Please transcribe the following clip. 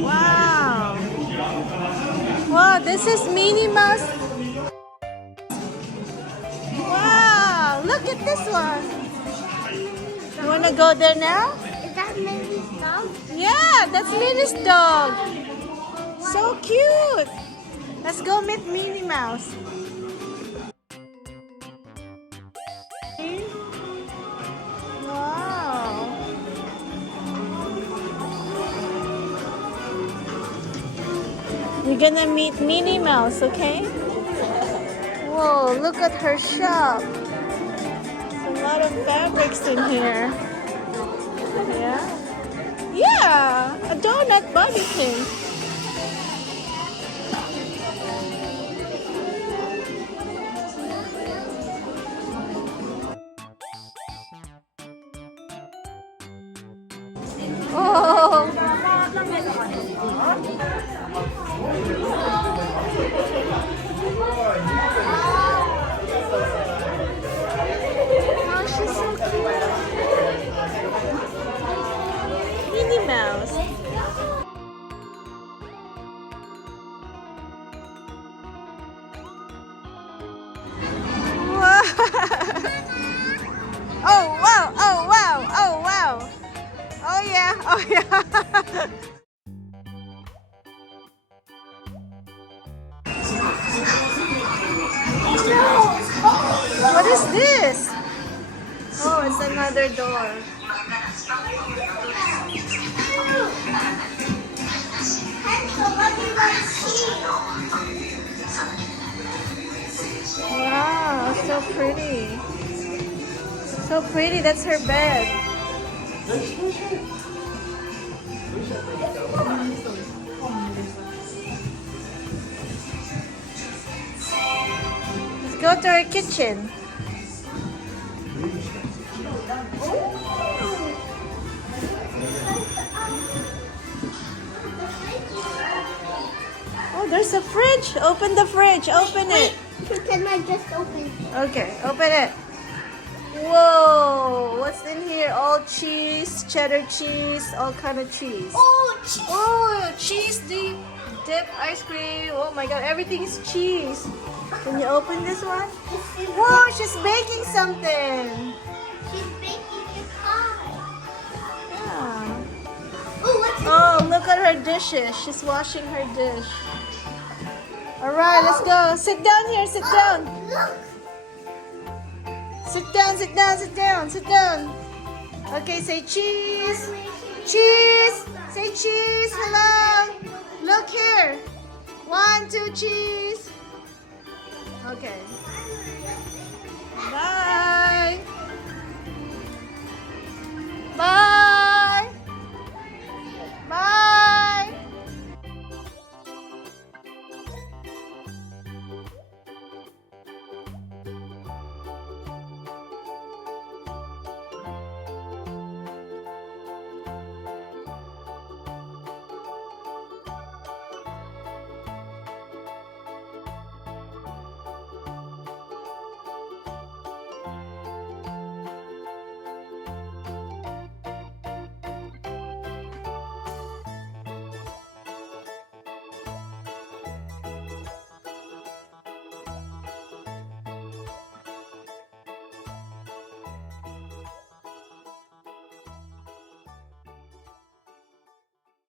Wow. Wow, this is Minnie Mouse. Wow, look at this one. You want to go there now? Is that Minnie's dog? Yeah, that's Minnie's dog. So cute. Let's go meet Minnie Mouse. Wow. You're gonna meet Minnie Mouse, okay? Whoa, look at her shop. There's a lot of fabrics in here. Yeah? Yeah, a donut body thing. Oh. Oh, she's so cute. Minnie Mouse. Wow. Oh wow, oh wow, oh wow. Oh yeah, oh yeah. What is this? Oh, it's another door. Wow, so pretty. So pretty, that's her bed. Let's go to our kitchen. Oh, there's a fridge. Open the fridge. Open it. Can I just open it? Okay, open it. Whoa, what's in here? All cheese, cheddar cheese, all kind of cheese. Oh, cheese. Oh, cheese dip ice cream. Oh my god, everything is cheese. Can you open this one? Whoa, she's baking something. She's baking the pie. Yeah. Oh, what's Oh, look at her dishes. She's washing her dish. All right, let's go. Sit down here, sit down. Look. Sit down, sit down, sit down, sit down. Okay, say cheese. Cheese. Say cheese. Hello. Look here. 1, 2, cheese. Okay. Bye.